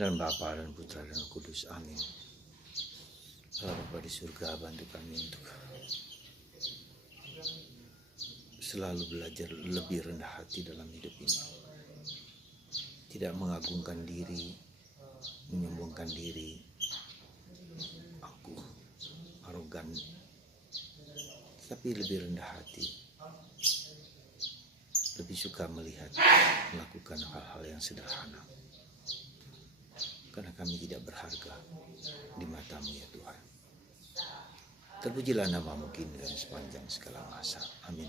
Dan Bapa dan Putra dan Kudus. Amin. Allah Bapa di surga, bantu kami untuk selalu belajar lebih rendah hati dalam hidup ini. Tidak mengagungkan diri, menyombongkan diri, aku arogan, tapi lebih rendah hati, lebih suka melihat, melakukan hal-hal yang sederhana. Karena kami tidak berharga di mata-Mu ya Tuhan. Terpujilah nama-Mu kini dan sepanjang segala masa. Amin.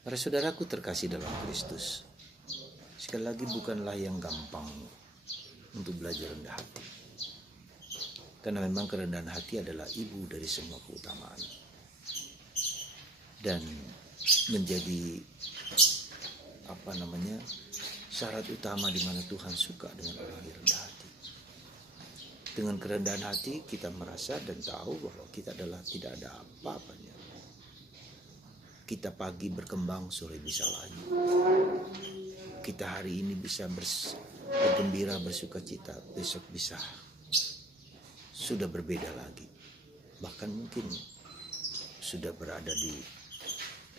Para saudaraku terkasih dalam Kristus, sekali lagi bukanlah yang gampang untuk belajar rendah hati. Karena memang kerendahan hati adalah ibu dari semua keutamaan. Dan menjadi syarat utama di mana Tuhan suka dengan orang yang rendah hati. Dengan kerendahan hati kita merasa dan tahu bahwa kita adalah tidak ada apa-apanya. Kita pagi berkembang, sore bisa layu. Kita hari ini bisa bergembira, bersuka cita, besok bisa sudah berbeda lagi. Bahkan mungkin sudah berada di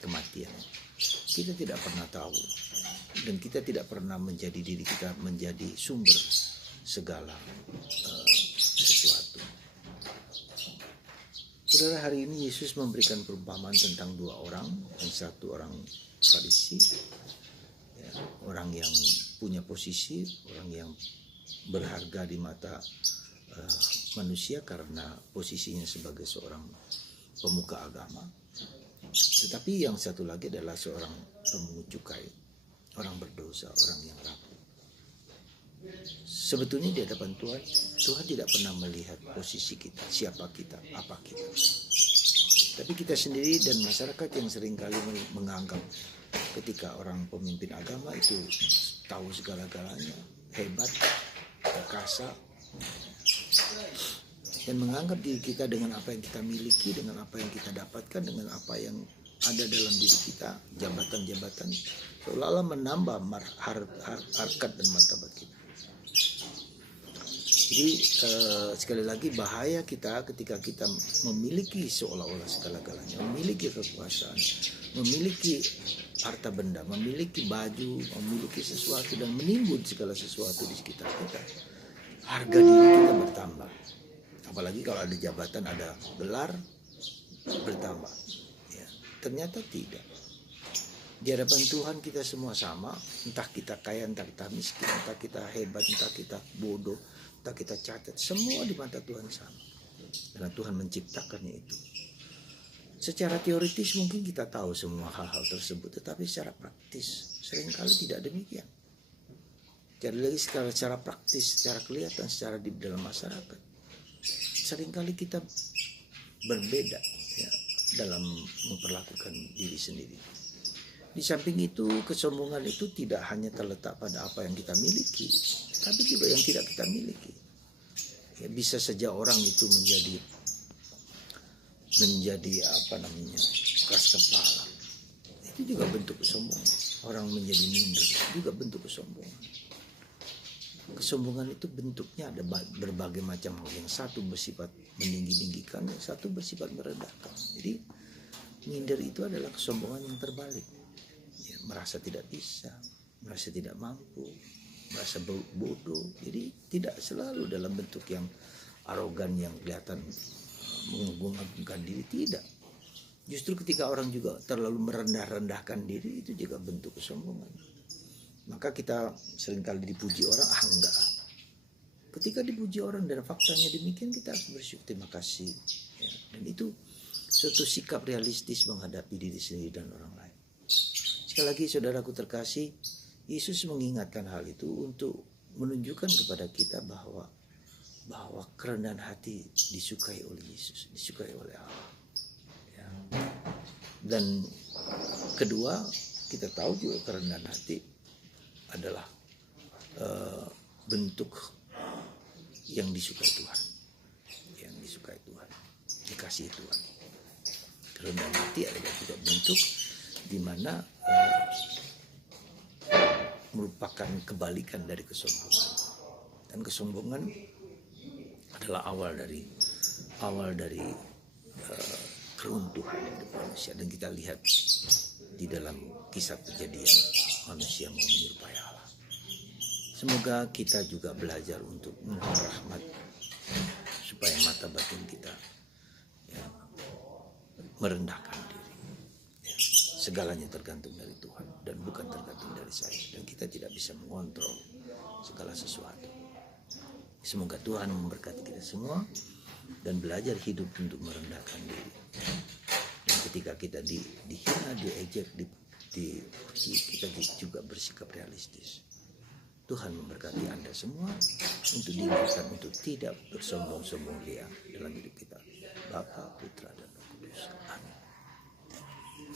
kematian. Kita tidak pernah tahu. Dan kita tidak pernah menjadi diri kita menjadi sumber segala sesuatu. Saudara, hari ini Yesus memberikan perumpamaan tentang dua orang. Yang satu orang Farisi, ya, orang yang punya posisi, orang yang berharga di mata manusia karena posisinya sebagai seorang pemuka agama. Tetapi yang satu lagi adalah seorang pemungut cukai, orang berdosa, orang yang rapuh. Sebetulnya di hadapan Tuhan, Tuhan tidak pernah melihat posisi kita, siapa kita, apa kita. Tapi kita sendiri dan masyarakat yang seringkali menganggap ketika orang pemimpin agama itu tahu segala-galanya, hebat, perkasa, dan menganggap diri kita dengan apa yang kita miliki, dengan apa yang kita dapatkan, dengan apa yang ada dalam diri kita, jabatan-jabatan, seolah-olah menambah harkat dan martabat kita. Jadi sekali lagi bahaya kita ketika kita memiliki seolah-olah segala-galanya, memiliki kekuasaan, memiliki harta benda, memiliki baju, memiliki sesuatu dan menimbun segala sesuatu di sekitar kita. Harga diri kita bertambah. Apalagi kalau ada jabatan, ada gelar, bertambah. Ya, ternyata tidak. Di hadapan Tuhan kita semua sama. Entah kita kaya, entah kita miskin, entah kita hebat, entah kita bodoh, entah kita cacat. Semua di mata Tuhan sama. Karena Tuhan menciptakannya itu. Secara teoritis mungkin kita tahu semua hal-hal tersebut. Tetapi secara praktis seringkali tidak demikian. Jadi lagi secara praktis, secara kelihatan, secara di dalam masyarakat. Seringkali kita berbeda ya, dalam memperlakukan diri sendiri. Di samping itu, kesombongan itu tidak hanya terletak pada apa yang kita miliki, tapi juga yang tidak kita miliki. Ya, bisa saja orang itu menjadi keras kepala. Itu juga bentuk kesombongan. Orang menjadi minder juga bentuk kesombongan. Kesombongan itu bentuknya ada berbagai macam hal. Yang satu bersifat meninggi-tinggikan, yang satu bersifat merendahkan. Jadi minder itu adalah kesombongan yang terbalik. Ya, merasa tidak bisa, merasa tidak mampu, merasa bodoh. Jadi tidak selalu dalam bentuk yang arogan yang kelihatan mengagungkan diri, tidak. Justru ketika orang juga terlalu merendah-rendahkan diri, itu juga bentuk kesombongan. Maka kita seringkali dipuji orang, enggak. Ketika dipuji orang dan faktanya demikian, kita harus bersyukur, terima kasih. Ya, dan itu suatu sikap realistis menghadapi diri sendiri dan orang lain. Sekali lagi saudaraku terkasih, Yesus mengingatkan hal itu untuk menunjukkan kepada kita bahwa kerendahan hati disukai oleh Yesus, disukai oleh Allah. Ya. Dan kedua, kita tahu juga kerendahan hati adalah bentuk yang disukai Tuhan, dikasihi Tuhan. Kerendahan hati adalah juga bentuk di mana merupakan kebalikan dari kesombongan. Dan kesombongan adalah awal dari keruntuhan hidup manusia. Dan kita lihat di dalam kisah Kejadian, manusia mau menyerupai Allah. Semoga kita juga belajar untuk memohon rahmat supaya mata batin kita merendahkan diri. Segalanya tergantung dari Tuhan dan bukan tergantung dari saya. Dan kita tidak bisa mengontrol segala sesuatu. Semoga Tuhan memberkati kita semua dan belajar hidup untuk merendahkan diri. Dan ketika kita dihina, diejek, dipuji, kita juga bersikap realistis. Tuhan memberkati Anda semua untuk diingatkan untuk tidak bersombong-sombong ria dalam hidup kita. Bapa, Putra, dan Roh Kudus. Amin.